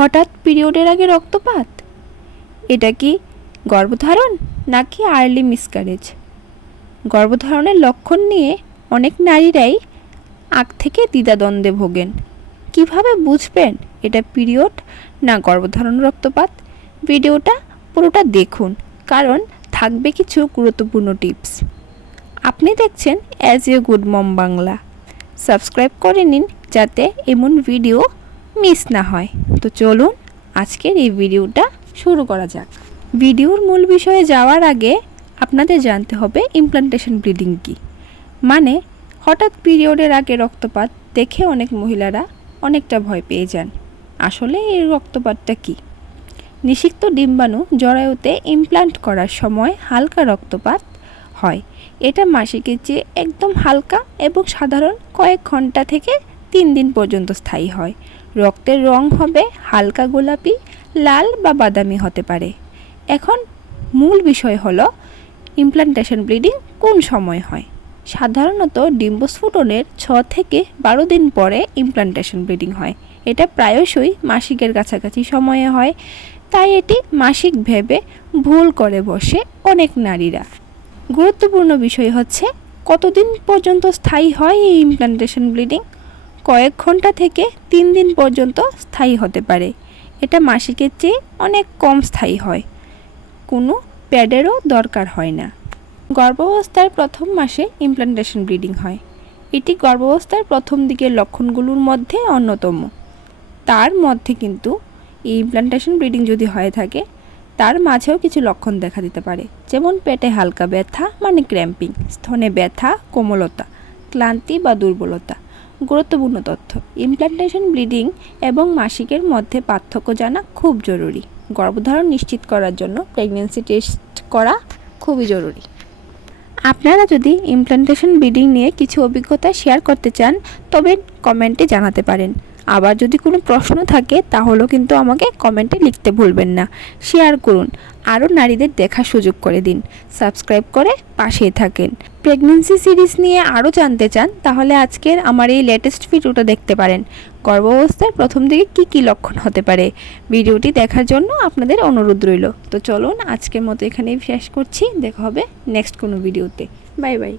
হঠাৎ পিরিয়ডের আগে রক্তপাত? এটা কি গর্ভধারণ নাকি আর্লি মিসকারেজ গর্ভধারণের লক্ষণ নিয়ে অনেক নারীরাই আগ থেকে দ্বিধাদ্বন্দ্বে ভোগেন। কীভাবে বুঝবেন এটা পিরিয়ড না গর্ভধারণ রক্তপাত? ভিডিওটা পুরোটা দেখুন, কারণ থাকবে কিছু গুরুত্বপূর্ণ টিপস। আপনি দেখছেন as a good mom Bangla. Subscribe করে নিন যাতে এমন ভিডিও মিস না হয়। তো চলুন আজকের এই ভিডিওটা শুরু করা যাক। ভিডিওর মূল বিষয়ে যাওয়ার আগে আপনাদের জানতে হবে ইমপ্লান্টেশন ব্লিডিং কী। মানে হঠাৎ পিরিয়ডের আগে রক্তপাত দেখে অনেক মহিলারা অনেকটা ভয় পেয়ে যান। আসলে এই রক্তপাতটা কী? নিষিক্ত ডিম্বাণু জরায়ুতে ইমপ্লান্ট করার সময় হালকা রক্তপাত হয়। এটা মাসিকের চেয়ে একদম হালকা এবং সাধারণ কয়েক ঘণ্টা থেকে তিন দিন পর্যন্ত স্থায়ী হয়। রক্তের রং হবে হালকা গোলাপি, লাল বা বাদামি হতে পারে। এখন মূল বিষয় হলো ইমপ্লান্টেশন ব্লিডিং কোন সময় হয়? সাধারণত ডিম্বস্ফুটনের ছ থেকে বারো দিন পরে ইমপ্লান্টেশন ব্লিডিং হয়। এটা প্রায়শই মাসিকের কাছাকাছি সময়ে হয়, তাই এটি মাসিক ভেবে ভুল করে বসে অনেক নারীরা। গুরুত্বপূর্ণ বিষয় হচ্ছে, কতদিন পর্যন্ত স্থায়ী হয় এই ইমপ্লান্টেশন ব্লিডিং কয়েক ঘণ্টা থেকে তিন দিন পর্যন্ত স্থায়ী হতে পারে। এটা মাসিকের চেয়ে অনেক কম স্থায়ী হয়। কোনো প্যাডেরও দরকার হয় না। গর্ভাবস্থার প্রথম মাসে ইমপ্লান্টেশন ব্লিডিং হয়। এটি গর্ভাবস্থার প্রথম দিকের লক্ষণগুলোর মধ্যে অন্যতম। তার মধ্যে কিন্তু এই ইমপ্লান্টেশন ব্লিডিং যদি হয়ে থাকে, তার মাঝেও কিছু লক্ষণ দেখা দিতে পারে। যেমন পেটে হালকা ব্যথা মানে ক্র্যাম্পিং স্তনে ব্যথা, কোমলতা, ক্লান্তি বা দুর্বলতা। গুরুত্বপূর্ণ তথ্য। ইমপ্লান্টেশন ব্লিডিং এবং মাসিকের মধ্যে পার্থক্য জানা খুব জরুরি। গর্ভধারণ নিশ্চিত করার জন্য প্রেগনেন্সি টেস্ট করা খুবই জরুরি। আপনারা যদি ইমপ্লান্টেশন ব্লিডিং নিয়ে কিছু অভিজ্ঞতা শেয়ার করতে চান, তবে কমেন্টে জানাতে পারেন। আবার যদি কোনো প্রশ্ন থাকে, তাহলেও কিন্তু আমাকে কমেন্টে লিখতে ভুলবেন না। শেয়ার করুন। আরও নারীদের দেখার সুযোগ করে দিন। সাবস্ক্রাইব করে পাশেই থাকেন। প্রেগনেন্সি সিরিজ নিয়ে আরও জানতে চান, তাহলে আজকের আমার এই লেটেস্ট ভিডিওটা দেখতে পারেন। গর্ভাবস্থার প্রথম দিকে কি কি লক্ষণ হতে পারে? ভিডিওটি দেখার জন্য আপনাদের অনুরোধ রইল। তো চলুন আজকের মতো এখানেই শেষ করছি। দেখা হবে নেক্সট কোনো ভিডিওতে। Bye bye.